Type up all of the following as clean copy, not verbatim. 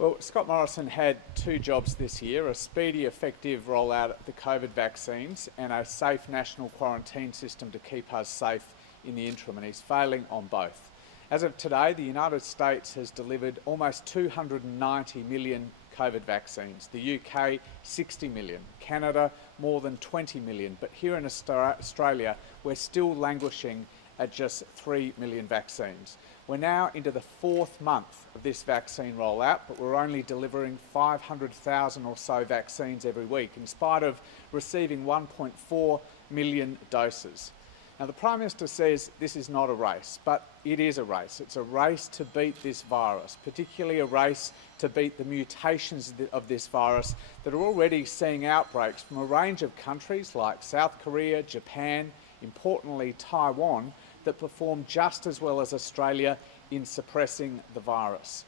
Well, Scott Morrison had two jobs this year: a speedy, effective rollout of the COVID vaccines and a safe national quarantine system to keep us safe in the interim, and he's failing on both. As of today, the United States has delivered almost 290 million COVID vaccines, the UK 60 million, Canada more than 20 million, but here in Australia we're still languishing at just 3 million vaccines. We're now into the fourth month of this vaccine rollout, but we're only delivering 500,000 or so vaccines every week, in spite of receiving 1.4 million doses. Now, the Prime Minister says this is not a race, but it is a race. It's a race to beat this virus, particularly a race to beat the mutations of this virus that are already seeing outbreaks from a range of countries like South Korea, Japan, importantly Taiwan, that perform just as well as Australia in suppressing the virus.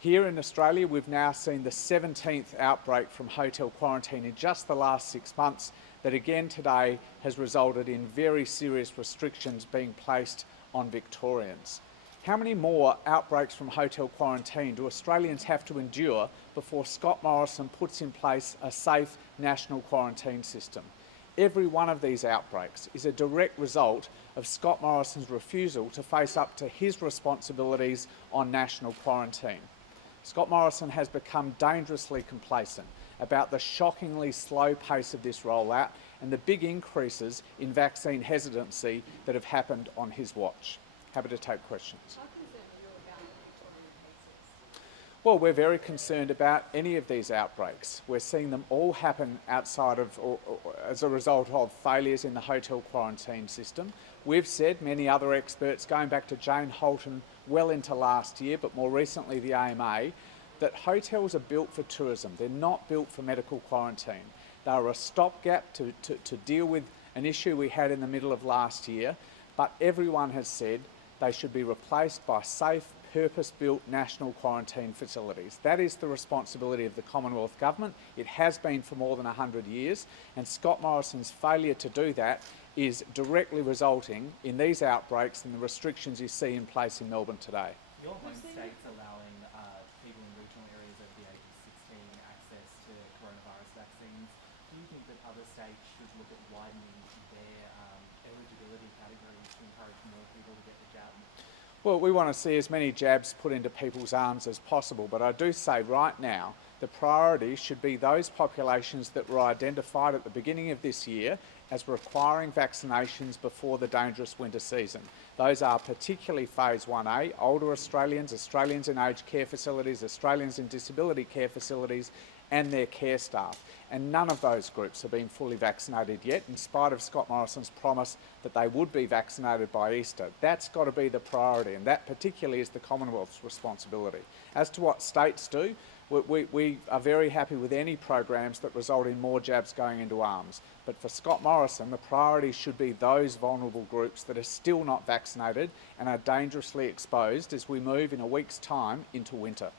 Here in Australia, we've now seen the 17th outbreak from hotel quarantine in just the last 6 months, that again today has resulted in very serious restrictions being placed on Victorians. How many more outbreaks from hotel quarantine do Australians have to endure before Scott Morrison puts in place a safe national quarantine system? Every one of these outbreaks is a direct result of Scott Morrison's refusal to face up to his responsibilities on national quarantine. Scott Morrison has become dangerously complacent about the shockingly slow pace of this rollout and the big increases in vaccine hesitancy that have happened on his watch. Happy to take questions. How concerned are you about Victorian cases? Well, we're very concerned about any of these outbreaks. We're seeing them all happen outside of or as a result of failures in the hotel quarantine system. We've said, many other experts, going back to Jane Holton well into last year, but more recently the AMA, that hotels are built for tourism. They're not built for medical quarantine. They're a stopgap to deal with an issue we had in the middle of last year, but everyone has said they should be replaced by safe, purpose-built national quarantine facilities. That is the responsibility of the Commonwealth Government. It has been for more than 100 years, and Scott Morrison's failure to do that is directly resulting in these outbreaks and the restrictions you see in place in Melbourne today. Your home state's allowing people in regional areas over the age of 16 access to coronavirus vaccines. Do you think that other states should look at widening their eligibility categories to encourage more people to get the jab? Well, we want to see as many jabs put into people's arms as possible, but I do say right now the priority should be those populations that were identified at the beginning of this year as requiring vaccinations before the dangerous winter season. Those are particularly Phase 1A, older Australians, Australians in aged care facilities, Australians in disability care facilities, and their care staff. And none of those groups have been fully vaccinated yet, in spite of Scott Morrison's promise that they would be vaccinated by Easter. That's got to be the priority, and that particularly is the Commonwealth's responsibility. As to what states do, we are very happy with any programs that result in more jabs going into arms. But for Scott Morrison, the priority should be those vulnerable groups that are still not vaccinated and are dangerously exposed as we move in a week's time into winter.